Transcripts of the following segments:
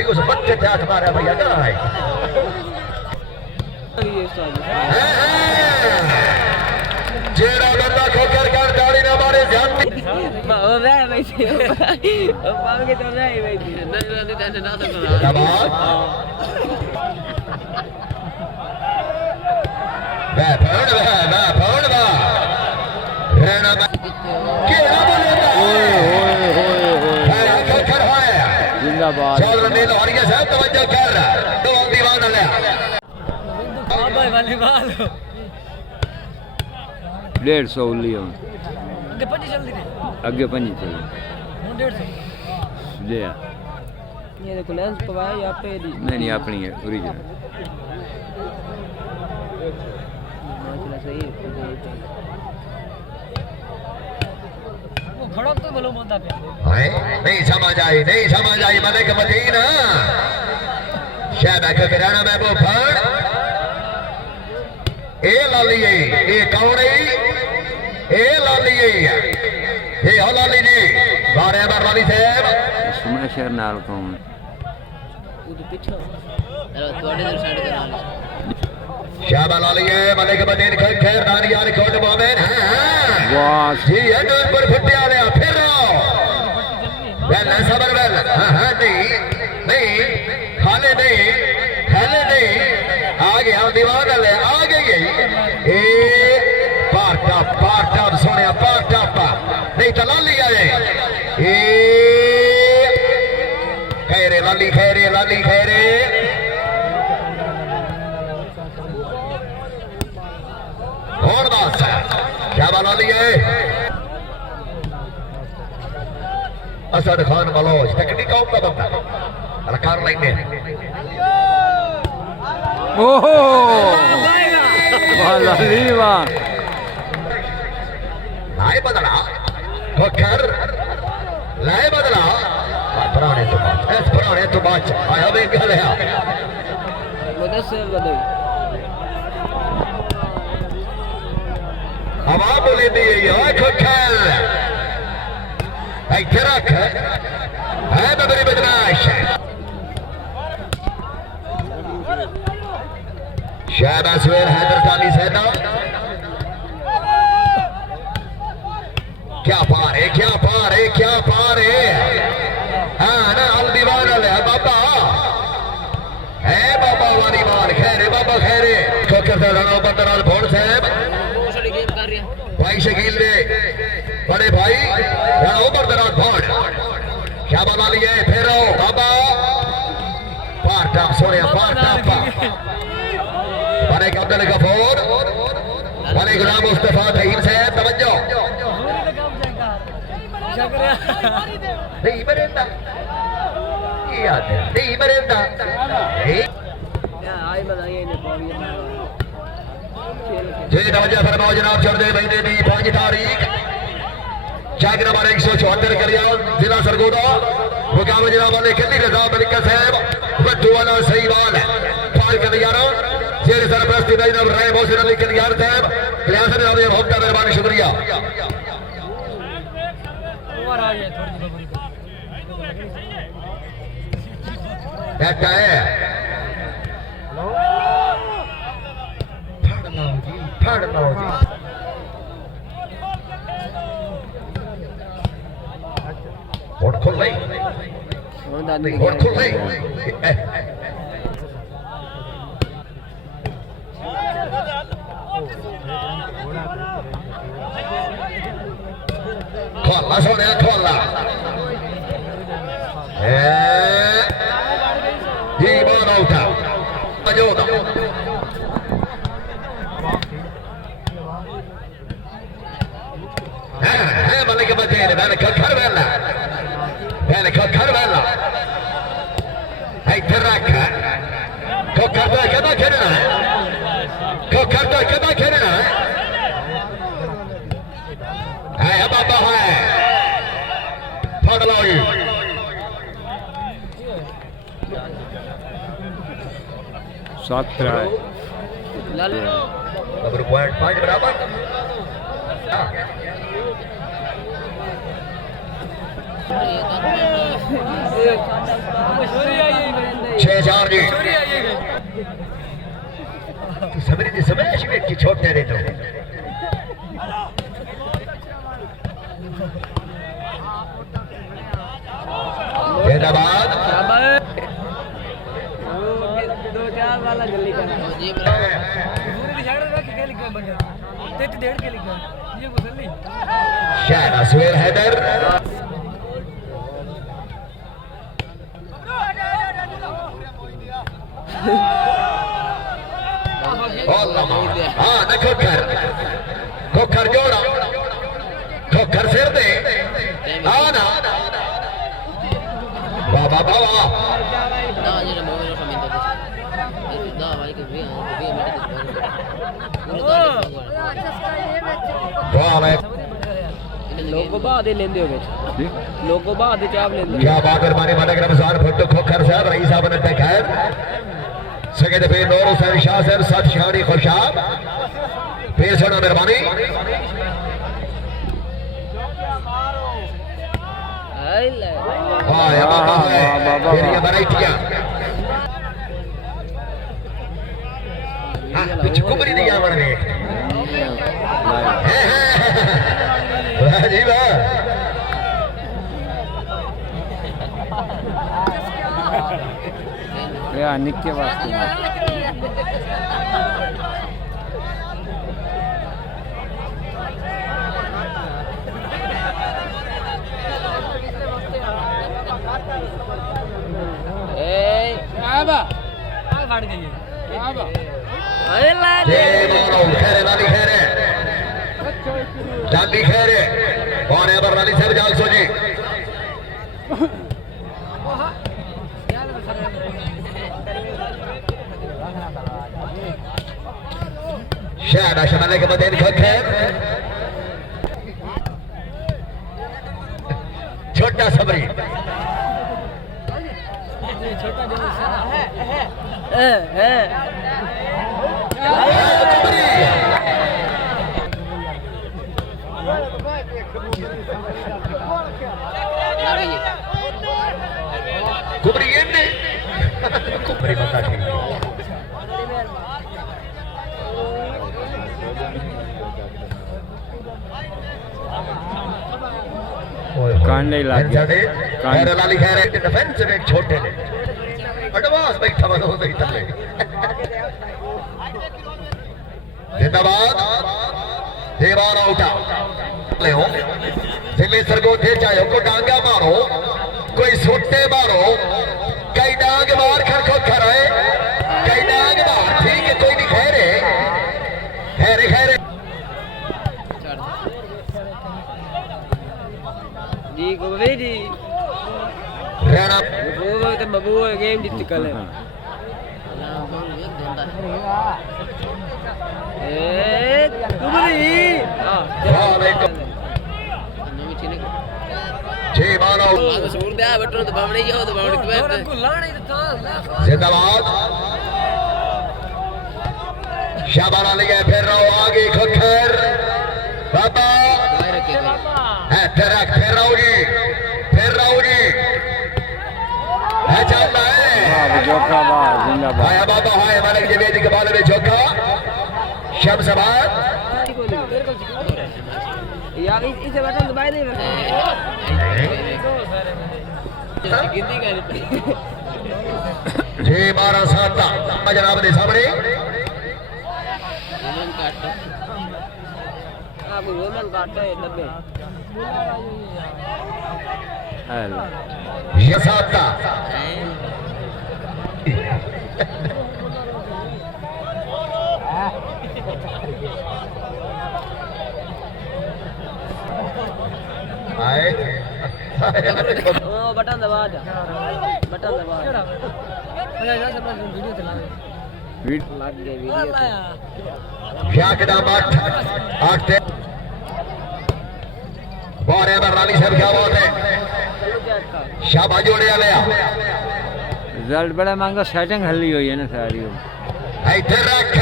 भाई उस बच्चे थे हाथ मारा भैया क्या है जेरा बंदा खोकर कर दाढ़ी ना मारे ध्यान हो रहा है भाई पाव के तो रहा है भाई ना तो मैं फोन रहना केड़ा बोलेगा ओए खोकर है जिंदाबाद चौधरी नील हरिया साहब तवज्जो कर तो दीवाना ले भाई वालीबाल 150 लियो आगे पंजी जल्दी दे आगे पंजी चाहिए 150 ले आ ये देखो लेंस पवाया यहाँ पे दी नहीं अपनी है ओरिजिनल चला सही वो खड़क तो बोलो मोटा पे नहीं समझ आई मलिक मदीना शायद कराना मैं वो फड़ ए लालिए ए कौन है ए लालिए ये हो लाली जी बारे बार लाली साहब सुना शहर नाल कौन वो तो पीछे थोड़े देर साइड करा शाबा लालिए मलिक मदीन खैर दानियार कोट मोमेन वाह जी अंदर पर फुटे आ गया फिर वेल सबर वेल हां नहीं खाले नहीं आ गया दीवाना ले आ गई ए पार्टा सोने पार्टा नहीं तो लाली आए ए खैरे लाली खैरे और बात क्या बना लिए असद खान बलोच तकनी कौम का बंदा अलकार लेंगे ओहो वाह लाली वाह लाए बदला खोकर लाए बदला पुराने तो बात आया वे गल है मदद से बदल हवा बोले दिए यार खोकर ऐसे रख है बदरी बदमाश शाहबाज सुहेल हैदर खानी सेना क्या पारे हाँ ना अल दीवाना ले बाबा है बाबा वाली मार खैरे बाबा खैरे खोकर से राणा बंदराल भोर साहब भाई शकील ने बड़े भाई राणा बंदराल भोर क्या बना लिए फिर बाबा पार्टा सोने पार्टा बड़े अब्दुल गफूर बड़े गुलाम मुस्तफा तहीर साहब तवज्जो नहीं मरेंदा याद है नहीं मरेंदा आई बताइए ने जी तवज्जो फरमाओ जनाब चौदह महीने की 5 तारीख शागिर नंबर 174 कलियाल जिला सरगोदा मुकाम जनाब वाले कली रजा मलिक साहब बट्टू वाला सही वाल है फाल कलियारा शेर सरप्रस्ती जनाब राय मोहसिन अली कलियार साहब कलियार जनाब बहुत मेहरबानी शुक्रिया और आ गए थोड़ी बैठा है फाड़ लाओ जी और खुल नहीं और खुल नहीं खोला सोने खोला जी बोल उठा मौजूद है मलिक मदीन मैंने खोकर वेला इधर रख खोकर तो कितना खेलना है है बाबा है फाड़ लो सात है नंबर पॉइंट 5 बराबर छह चार जी सबरी जी समझ में कि छोटे रे तो हैदराबाद दो चार वाला जल्दी कर शाह सुहेल हैदर हाँ देखो खोखर जोड़ा खोखर सिर दे ना बाबा बाबा लोगो बाद लेंदे हो गए लोगो बाद चाप लेंदे क्या बात है माने माने रमजान भुट्टो खोखर साहब रईस साहब ने खैर सके दफे नूर हुसैन शाह साहब सत शानी खुशाब फिर सुनो मेहरबानी हां या बाबा फिर ये वैरायटियां हां कुछ कुबरी दिया वरने वाह जी वाह या निक्के वास्ते डाली खैर कौन है बरनाली साहब जालसो जी शाह शमाले के बदेन खैर छोटा सबरी कुबरी ये कुबरी बता ठीक कांडे लग गया कांडे लाली खैर है डिफेंस में छोटे ने एडवांस बैठा हुआ हो गई तले जिंदाबाद दीवाना उठा ले हो जिले सरगो थे चाहे को डांगा मारो कोई सोटे मारो कई डांग मार कर को खराए कई डांग मार ठीक है कोई नहीं खैरे खैरे खैरे जी गोवे जी राणा वो तो बबू गेम जीत कल है ए कुबरी वाह वालेकुम जी मानो सूर दे बटन तो बावड़ी जाओ तो बावड़ी को लाने तो जिंदाबाद शाबाना लिया फिर रहो आगे खखर बाबा है फिर रहो जी है चलता है जोका बात जिंदाबाद हाय बाबा हाय मालिक जी वेदी के बाले में जोका शमसबाद यार इसे बटन दबाई दे कितनी गाली जी मारा साता जनाब दे सामने आप रोमन काटो है 90 हेलो ये साता आए ओ बटन दबा जा बटन दबा लग गई वीडियो क्या कदम आठ बारे बरनाली साहब क्या बात है शाबाश जोड़े वाले रिजल्ट बड़ा मांगा सेटिंग हल्ली हुई है ना सारी इधर रख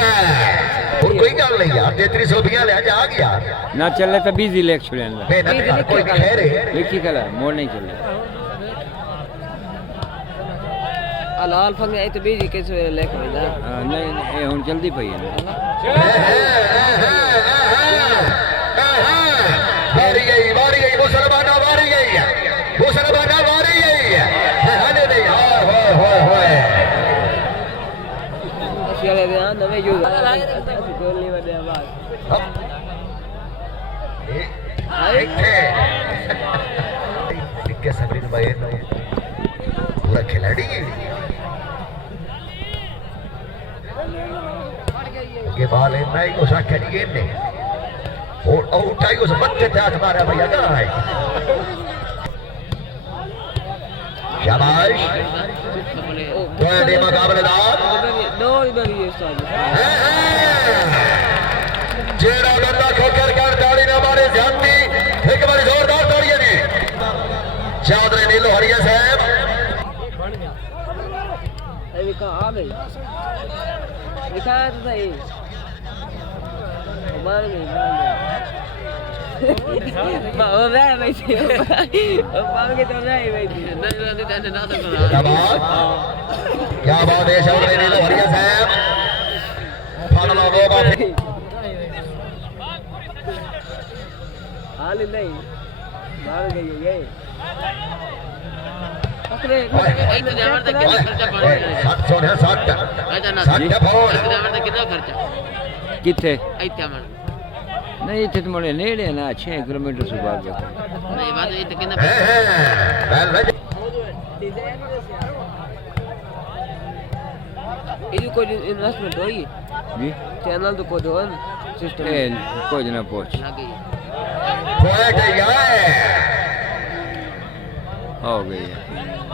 और कोई गल नहीं यार 3320 ले जा गया ना चले तो बिजी लेक छुड़े अंदर मैं ना यार कोई नहीं कह रहे लिखी कला मोड़ नहीं चले लाल फंग आई तो बीजी कैसे लेके वेंदा नहीं ये हुन जल्दी पई है वारी गई मुसलमाना वारी गई हाले नहीं होए चले गया नवे युग गोली वडे आवाज इक्के सबरीन भाई पूरा खिलाड़ी के बाल इतना ही उस आख्या नहीं गेंद ने और आउट आई उस बच्चे थे हाथ मारा भैया कहाँ है शाबाश बड़े मुकाबलेदार दो इधर ये उस्ताद जेड़ा बंदा खोकर कर दाढ़ी ना मारे जानती एक बार जोरदार ताड़ियां दी चौधरी नीलो हरिया साहब अभी कहाँ आ गई दिखाया तो सही मार गई हो रहा है भाई मार के तो रहा है भाई क्या बात है चौधरी नीलो हरिया साहब फाइनल वो बात हाल नहीं मार गई ये अरे किथे नहीं इतने तो मोड़े नेड़े ना 6 किलोमीटर से भाग गया ये कोई इन्वेस्टमेंट होगी जी चैनल तो कोई दो सिस्टम कुछ ना पूछ हो गई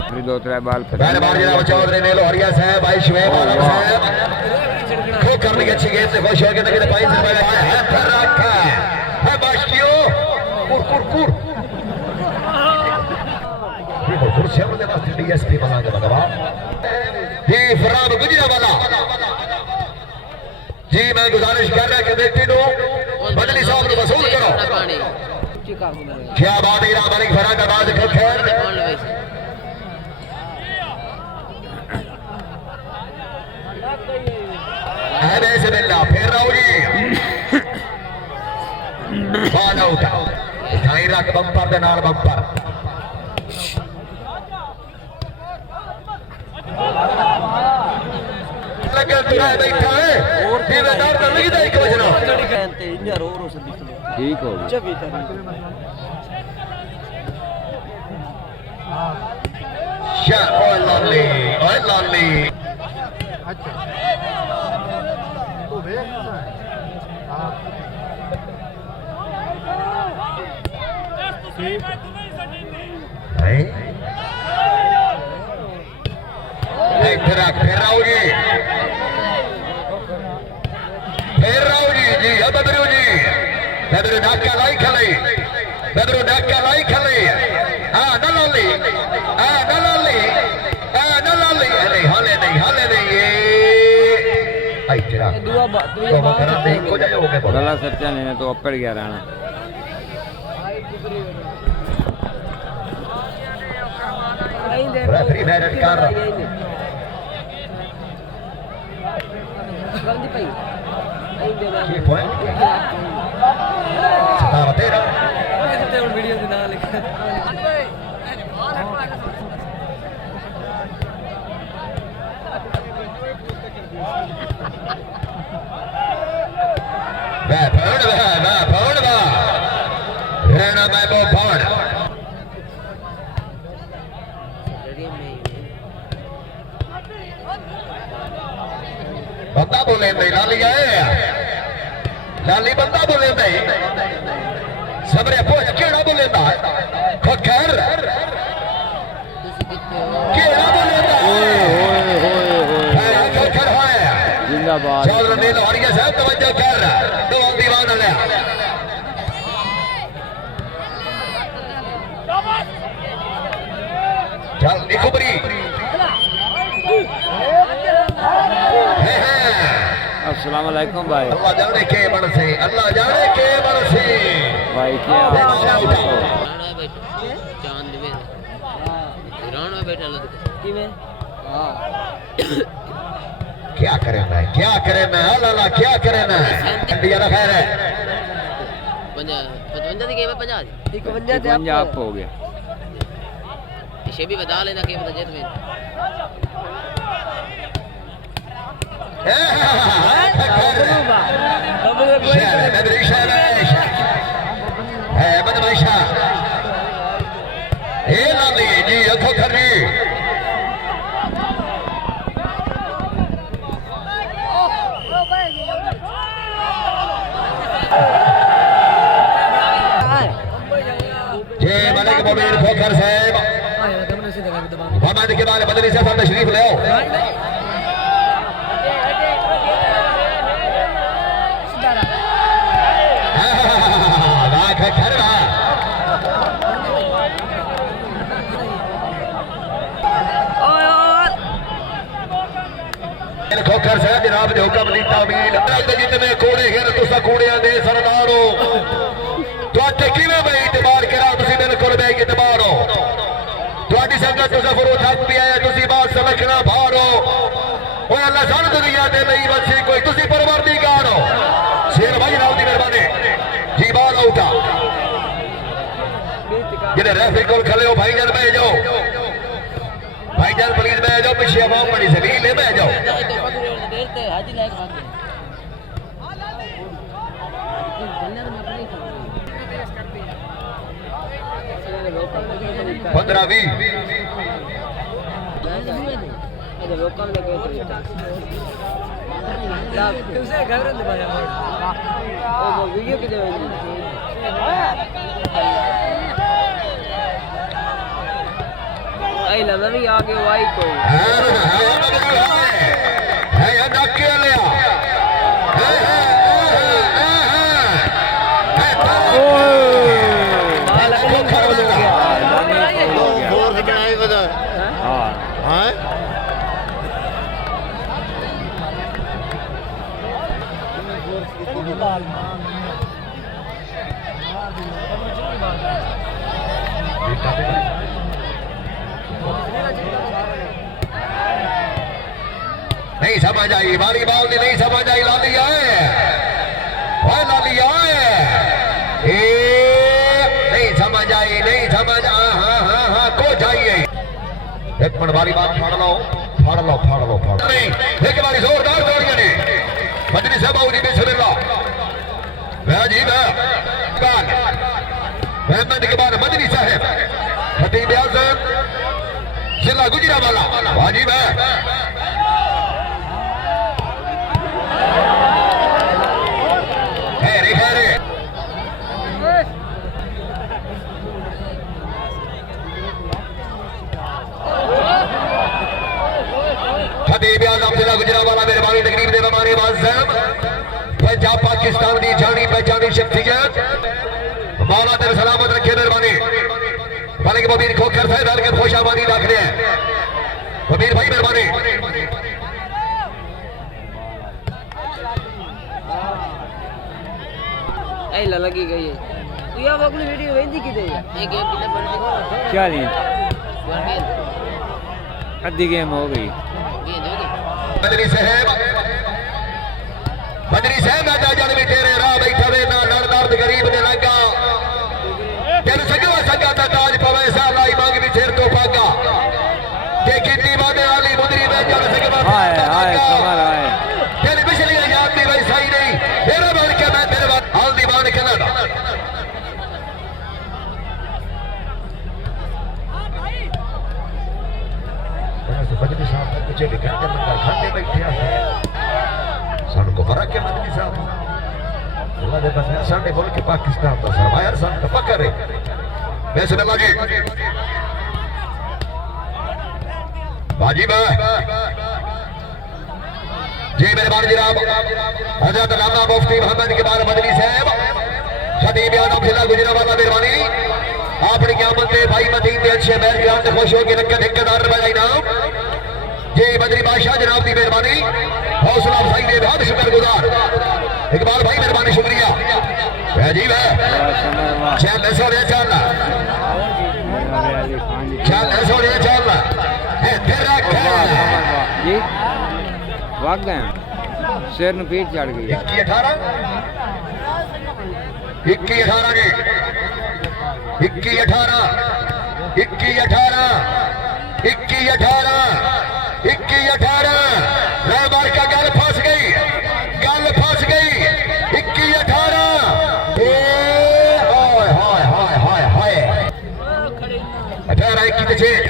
फिर 2-3 बाल पहले बार जनाब चौधरी ने लोहरिया साहब भाई शुएब आलम साहब खूब करने की अच्छी गेंद से खुश होकर देखिए भाई से बड़े है पर रखा है बाशियो कुर देखो कुर्सी हमने बस डीएसपी बना के भगवान जी फराब गुजरावाला जी मैं गुजारिश कर रहा कि बेटी नो बदली साहब को वसूल करो क्या बात है राम मलिक फरादाबाद का खैर ऐसे बिल्ला फिर राव जी बाल आउट ढाई रख बंपर दे नाल बंपर लगे तुरा बैठा है बेदार कर लगी था एक बजना ठीक हो गया शा ओए लाली फिर राव जी जी बदरू जी बदरू नाका लाई खले हाँ न लाली अरे हाले नहीं ये आई तेरा तो बकरा देख को जाए हो गए गला सच्चा नहीं तो अकड़ गया राणा रेफरी बैट कर पॉइंट 17 वीडियो के नाम लिखा रहना मैं वो फोड़ बंदा बोले लाली आए लाली बंदा बोले सबरे पोच केड़ा बोले खैर केड़ा बोले जिंदाबाद चौधरी नील हरिया साहब तवज्जो कर दो दीवान ले चल निकुबरी अस्सलाम वालेकुम भाई। अल्लाह जाने के बन से, अल्लाह जाने के बन से भाई क्या हाल है? राणा बैठा चांद में राणा बैठा लग किवें हां क्या करे मैं, क्या करे मैं, अल्लाह क्या करे मैं। इंडिया का खैर है 55 दी गेम है 50 दी 51 आप हो गया। इसे भी बता लेना कि बता जेत में बदमाशा लाली जी अखो खरी जे मलिक मोमीन खोखर साहब मोहम्मद के बाद बदली साहब तशरीफ ले आओ। खोखर साहब जनाब ने हुक्म लीता मील जितने कूड़े गिर तुसा कूड़ियां दे सरदार हो तुहाडे किवें मैं इतबार करा तुसी बिल्कुल बे इतबार हो तुहाडी संगत तुसा फरो थक पिया है तुसी बात सलखना भार हो ओए अल्लाह सन दुनिया दे लई वसी कोई तुसी परवरदिगार हो शेर भाई नाल दी मेहरबानी जी बाल उठा जेडे रेफरी कोल खले हो भाईजान बैठ जाओ भाईजान प्लीज बैठ जाओ पीछे आवाम बड़ी जलील है बैठ जाओ हाजी लायक बात है 15-20 लोकल लगे तुझे घर में दबाया वो वीडियो की दे आई लगा भी आगे वाई को है या डाके लिया नहीं समझ आई बारी बाल नहीं समझ आई लाली आए लाली आए नहीं समझ आई नहीं समझ हाँ को चाहिए एक मिनट बारी बात फाड़ लो नहीं एक बारी जोरदार दौड़िया ने मजलिस साहब जी बिस्मिल्लाह मैं जी मैं मोहम्मद के बाद मदनी साहब खतीब आज़म जिला गुजरावाला वाजिब है खतीब आज़म जिला गुजरावाला मेहरबानी तकरीब दे हमारे आज़म पंजाब पाकिस्तान की जानी पहचानी शख्सियत मौला तेरे सलामत रखे मेहरबानी मालिक मोमीन खोखर साहब हल्के खुशाबादी दाखिले हैं मोमीन भाई मेहरबानी ऐ लगी गई है तू या अपनी वीडियो वेंदी की दे ये गेम कितने बन गई 40 आधी गेम हो गई बदरी साहब मैं जान भी तेरे राह बैठा वे ना लड़ दर्द गरीब ने लगा तेरे सगवा सगा दा ताज पवे सा लाई मांग भी तेरे तो पागा के कीती वादे वाली मुदरी में जान सगवा हाय कमर आए तेरी पिछली याद भी वही सही नहीं तेरा बन के मैं तेरे बाद हाल दीवान कनाडा बदरी साहब ने कुछ भी कहते मंदिर खाते बैठे हैं सन को फर्क है मदनी साहब अल्लाह दे बस साडे मुल्क पाकिस्तान दा सरमाया सन तो पक्का रे बिस्मिल्लाह जी बाजी बा जी मेहरबान जनाब हजरत अल्लामा मुफ्ती मोहम्मद के बाद मदनी साहब खतीब आज़म जिला गुजरावाला मेहरबानी अपनी क़यामत दे भाई मदीन दे अच्छे महल ग्राम ते खुश हो के रखन 1000 रुपए का इनाम जी बदरी बादशाह जनाब की मेहरबानी हौसला अफजाई दे बहुत शुक्रगुजार इकबाल भाई मेहरबानी शुक्रिया अजीब है चल सोने चल चल जी भाग गए शेर ने पीठ चढ़ गई 21-18 मार का गल फंस गई 21-18 18 21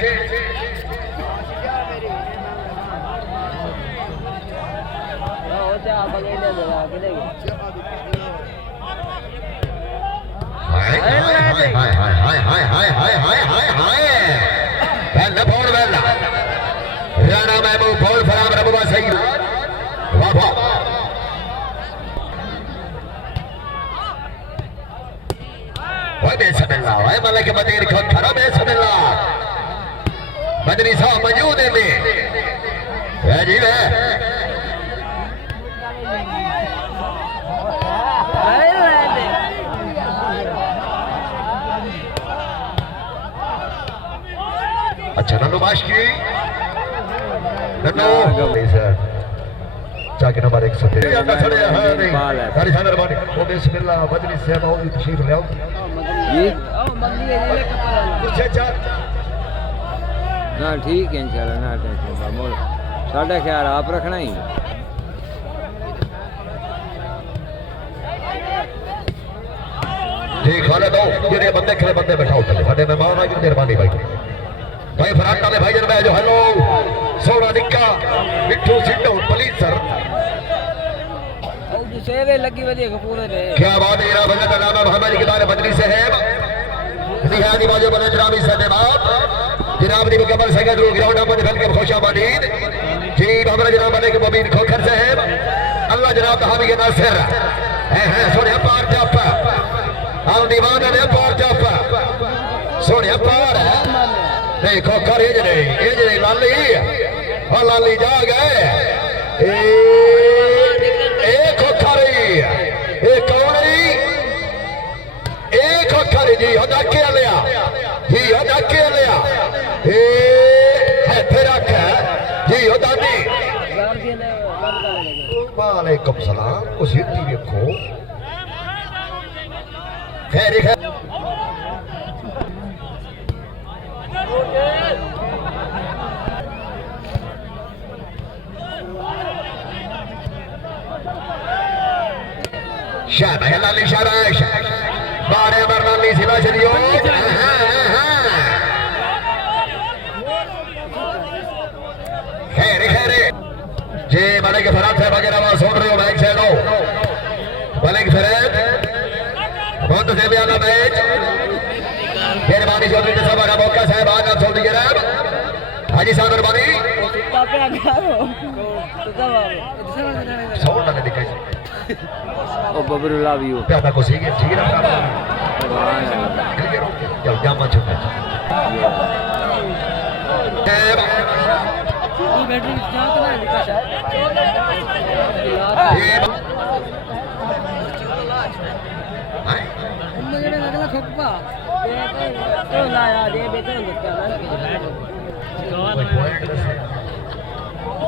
राणा महबूब बोल फराम रबुआ सही वाह वाह बेसमिल्लाह है मलिक मदीन को खरा बेसमिल्लाह बदरी साहब मौजूद है में अजीब है अच्छा नन्नू बाशकी नन्नू जाके नंबर 113 जाता खड़े है नहीं सारी सादर बानी ओ बिस्मिल्लाह बदरी से आओ तशरीफ ले आओ जी कुछ चार ना ठीक है इंशाल्लाह ना टेंशन मोल साडा ख्याल आप रखना ही ठीक हाले दो जेरे बंदे खड़े बंदे बैठाओ तले साडे मेहमान आ मेहरबानी भाई भाई फराट वाले भाई जन जो हेलो सोना निक्का मिठू सिद्धू पुलिसर शेरे लगी वजह कपूर है क्या बात है बंदा का नाम मोहम्मद इकबाल बदरी साहब निहादी बाजू बने जनाबी सदेबाब जनाब दी मुकम्मल संगत रो ग्राउंड पर खेल के खुशामदीद जी हमरा जनाब बने के मुबीन खोखर साहब अल्लाह जनाब तहाबी के नासिर है सोने पार जप आओ दीवाना ने पार जप सोने पार है नहीं खोखर ये नहीं लाली और लाली जा गए ए खोखरी ए कौड़ी ए खोखरी जी हदा के लिया जी हदा के लिया ए है फिर आख जी हदा दी वालेकुम सलाम कुछ हिंदी देखो खैर खैर शाबाश लाली शाबाश बारे बार लाली सिवा चलियो खैर खैर जे मलिक फराद साहब वगैरह वहां सुन रहे हो मैच से लो मलिक फराद बहुत से भी आना मैच मेहरबानी चौधरी ने सब हमारा मौका साहब आना चौधरी जनाब हाजी साहब मेहरबानी सोना ने दिखाई ओ बबरू लव यू प्यादा को सीगे ठीक है चल जामा चुका ये बैटरी जाता है विकास उम्मगड़े लगला खप्पा तो लाया दे बेटे क्या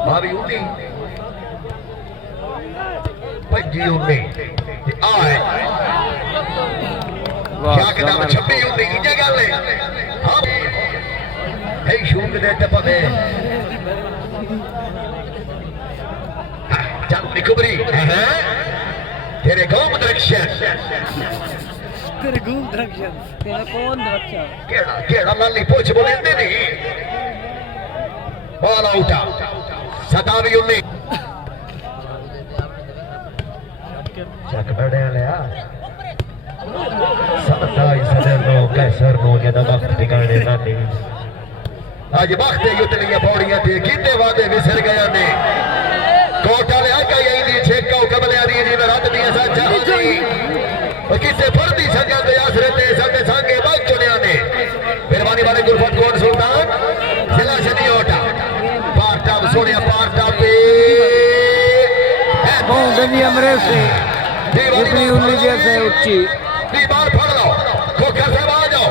भाभी उन्नी पंजी उन्नी आए क्या कहना 26 उन्नी की जगह ले हाँ है शूट दे टपके चल निकुबरी तेरे कौन दरक्षण तेरे घूम दरक्षण तेरा कौन दरक्षण केड़ा लाली पूछ बोलेंदे नहीं बॉल आउट 27-19 चक बड़े लिया सताई सदर नो कैसर नो ये वक्त ठिकाने नानी आज वक्त युतलियां पौड़ियां थी कीते वादे विसर गया ने कोटा ले आका यही दी छेका कबले आ दी जी रात दी ऐसा जहानी और किसे फर्दी संगत दे आसरे ते संगे संगे बाग चुनिया ने मेहरबानी वाले गुरफत कौन सुल्तान जिला शनियोटा पार्टा अपनी उंगली जैसे ऊंची बाल फड़ लो खोखर से आ जाओ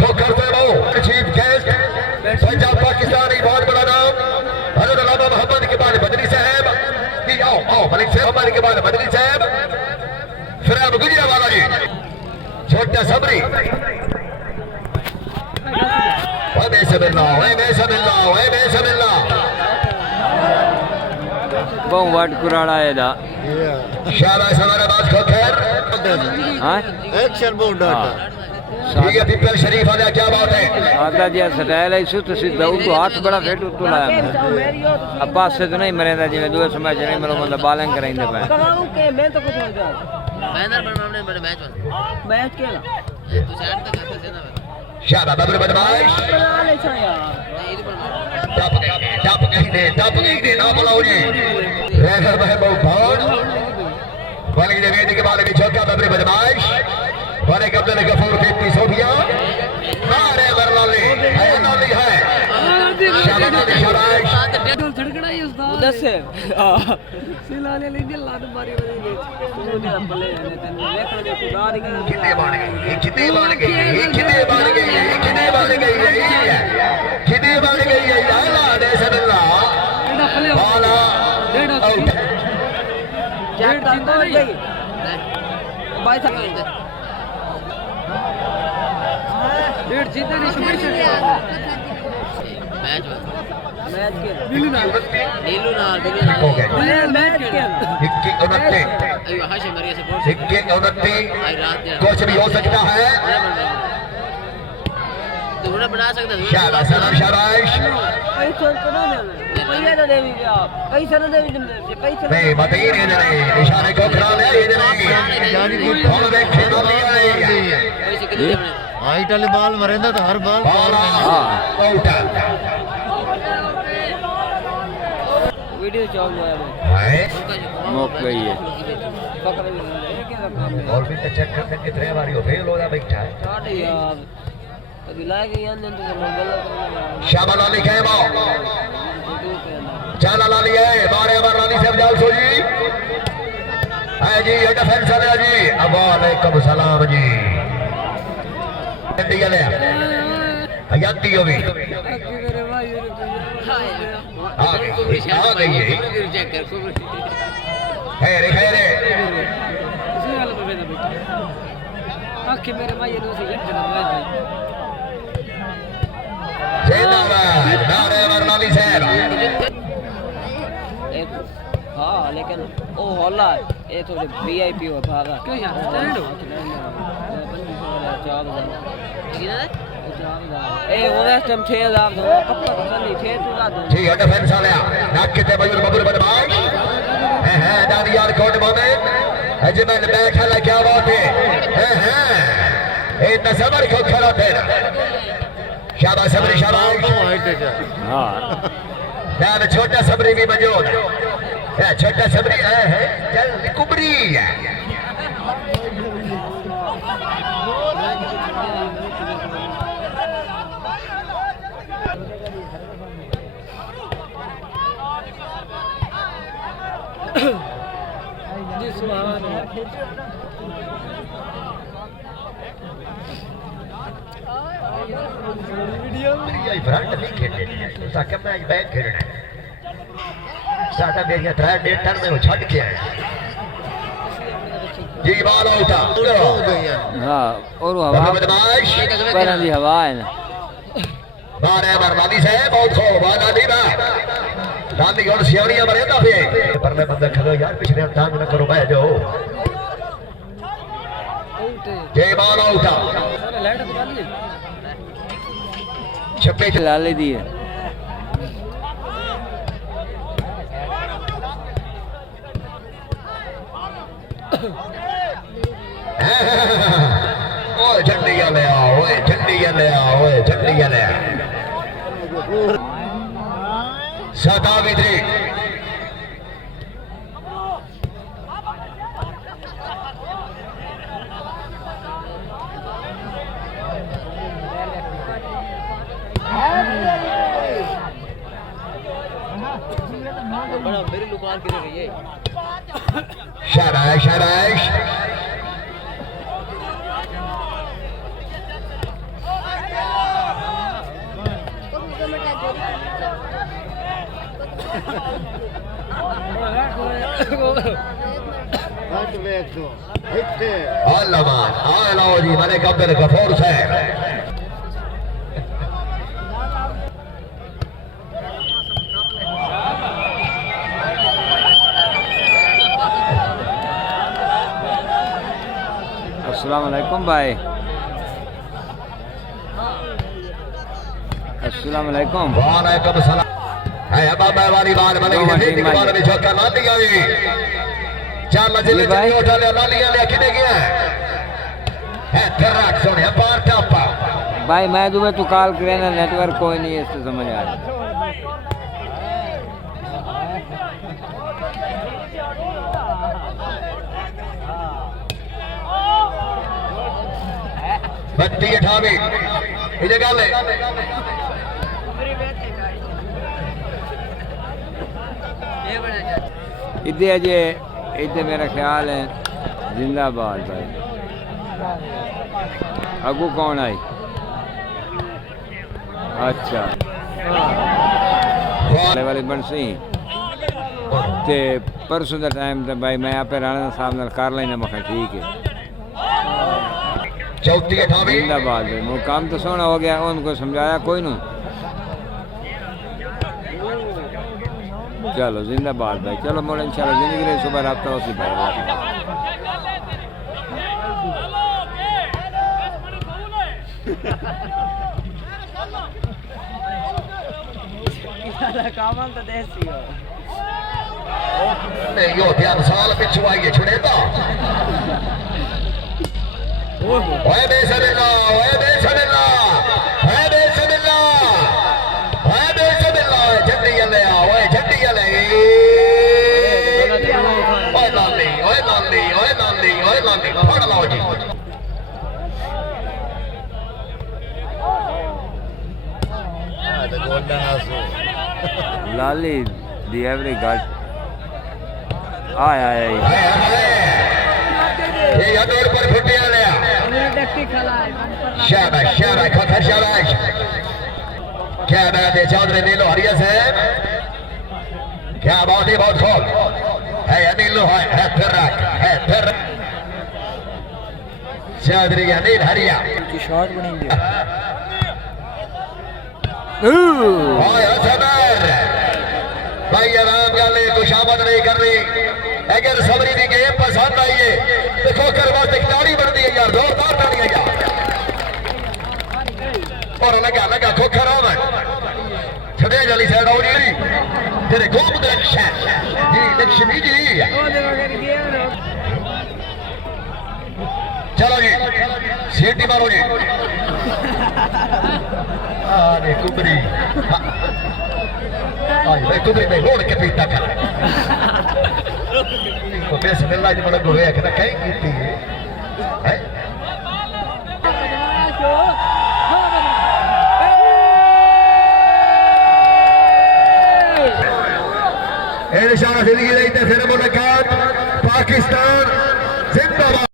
खोखर से वो चीफ गेस्ट पंजाब पाकिस्तानी बहुत बड़ा नाम हजरत अल्लामा मोहम्मद के बाद बदरी साहब कि आओ मलिक साहब हमारे के बाद बदरी साहब फिर अब गुजरावाला जी छोटा सबरी बहुत वाट कुराड़ा है दा शाबाश हमारा बात खोखर हां एक्शन बोर्ड ठीक है पिपल शरीफ वाला क्या बात है आधा जी स्टाइल है सुत सीधा तो हाथ बड़ा फेट उतो लाया अब पास से तो नहीं मरेंदा जी मैं दो समय नहीं मरो मतलब बालन कराइंदे पे कराऊं के मैं तो कुछ हो जा बैनर बनवाने बड़े मैच के ना तू साइड तक करते थे ना शाबाश बबर बदमाश बना ले छा यार टप गई दे ना बुलाओ जी रहकर महबूब भान वाली ने वेदी के बारे में चौका बबर बदमाश वाले कब्जे गफूर 33 सोफिया मारे वरनाली है नाली है शाबाश शाबाश धड़कना ही उस्ताद उधर से सिला ले लीजिए लात मारी वाली तू ने बल्ले ने तने देख ले खुदा दी कितने बन गई कितने बन गई कितने बन गई कितने बन गई कितने बन गई है अल्लाह दे सल्ला वाला आउट जैक तो गई भाई साहब डेढ़ जीते नहीं शुक्र मैच के नीलू नाल हो गए मैच के 29 अयो हाशे मरिया सपोर्ट 29 आई रात दे कुछ भी हो सकता है तू ना बना सकता है शाबाश शाबाश पैसा तो ना पैसा ना देवी आप पैसा ना देवी पैसा नहीं बताइए नहीं इशारे को करा ले ये नहीं कौन देखे ना नहीं पैसे कितने देने हाइट वाले बाल मरेंदा तो हर बाल बाल आउट वीडियो चालू है है मोक गई है पकड़ ले क्या रखा और भी तो चेक करने कितने बारी हो फेल हो जा बैठा है काट यार कभी लाएंगे यार नहीं तो गलत शाबाश अली कहबो चल लाली है बारे बार लाली साहब जाओ सो जी है जी ये डिफेंस वाले जी अब वालेकुम सलाम जी इंडिया ले हयाती हो भी मेरे भाई आ गई है चेक कर खैरे इसी वाले पे भेज बेटा आके मेरे भाई ने उसे एक जना भाई जिंदाबाद नारे वरनाली साहब हाँ लेकिन ओ हॉला ये थोड़े वीआईपी हो भागा क्यों यार स्टैंड हो ए वो लास्ट टाइम 6000 दो पक्का नहीं थे तू ला दो जी डिफेंस वाला नाक के मयूर बबूर बदमाश है दानियाल कोट मोमेंट अजमल बैठा ला क्या बात है ए तसबर को खड़ा तेरा शाबाश सबरी शाबाश हां नाम छोटा सबरी भी मौजूद है छोटा सबरी है चल कुबरी जी सुभान वीडियो फ्रंट नहीं खेलने ताकि मैच बैक खेलना है सादा मेरी तरह डेटर में वो छट के आए जी बाल उठा हां और हवा बदमाश पर दी हवा है ना बारे बरनाली से बहुत खो बानाली बा दादी और सियाड़ियां मरेंदा पे परले बंदे खलो यार पिछले टांग न करो बैठ जाओ जय बाल उठा लाइट बता ली छप्पे ला ले दी है ओए झंडियां ले आओ ओए झंडियां ले आओ ओए झंडियां ले आओ सतावित्री बड़ा मेरी लुकार के लिए शाबाश शाबाश हट वेख दो इत्ते अल्लामान आलो जी मलिक अब्दुल गफूर साहब अस्सलाम वालेकुम भाई। अस्सलाम वालेकुम। वालेकुम सलाम है बाबा वाली बात मलिक जदीद की बात में चौका ना दिया जी चार मजिले भाई। चले उठा ले लालियां ले किने गया है तराक सोने पार टापा भाई मैं तुम्हें तो कॉल करे ना नेटवर्क कोई नहीं है इससे समझ आ रहा। बत्ती अठावी ये गल है इधे अजे इधे मेरा ख्याल है जिंदाबाद भाई। अगू कौन आई? अच्छा वाली बंसी ते परसों का टाइम तो भाई मैं आपे राणा साहब नाल कर लेना मखा ठीक है। चौथी अठावी जिंदाबाद भाई वो काम तो सोना हो गया उनको समझाया कोई नू। चलो जिंदाबाद भाई। चलो मोड़ इंशाल्लाह जिंदगी रही सुबह रब्ता होती भाई। कामन तो देसी हो नहीं यो ध्यान साल पिछू आइए छुड़े तो ओए बेसमिल्लाह ओए बेसमिल्लाह ओए बेसमिल्लाह ओए बेसमिल्लाह झंडी ले ओए झंडी ले ओए लाली ओए लाली ओए लाली ओए लाली फड़ लाओ जी तो गोल्डन आंसू लाली दी एवरी गॉड आया ये यादोर पर फुटिया ले डक्की खलाए शाबाश शाबाश खतर शाबाश क्या बात है चौधरी नीलो हरिया साहब क्या बात है बहुत खूब है नीलो है तराक चौधरी का नील हरिया की शॉट बनेंगे ओए असदर भाई आराम गाले खुशामद नहीं कर रही अगर सबरी दी गेम पसंद आई है तो खोकर वास्ते खिलाड़ी बनती है यार जोरदार ताली है यार और लगा लगा खोकर आवन छड़े जाली साइड आओ जी तेरे गोम दर्शन जी लक्ष्मी जी ओ दे वगैरह गेम रो चलो जी सीटी मारो जी आने कुबरी आई भाई कुबरी में रोड के पीता कर तो बिस्मिल्लाह जी बड़ा गोया कि ना कहीं कीती है निशाना जिंदगी रही थे फिर मुलाकात पाकिस्तान जिंदाबाद।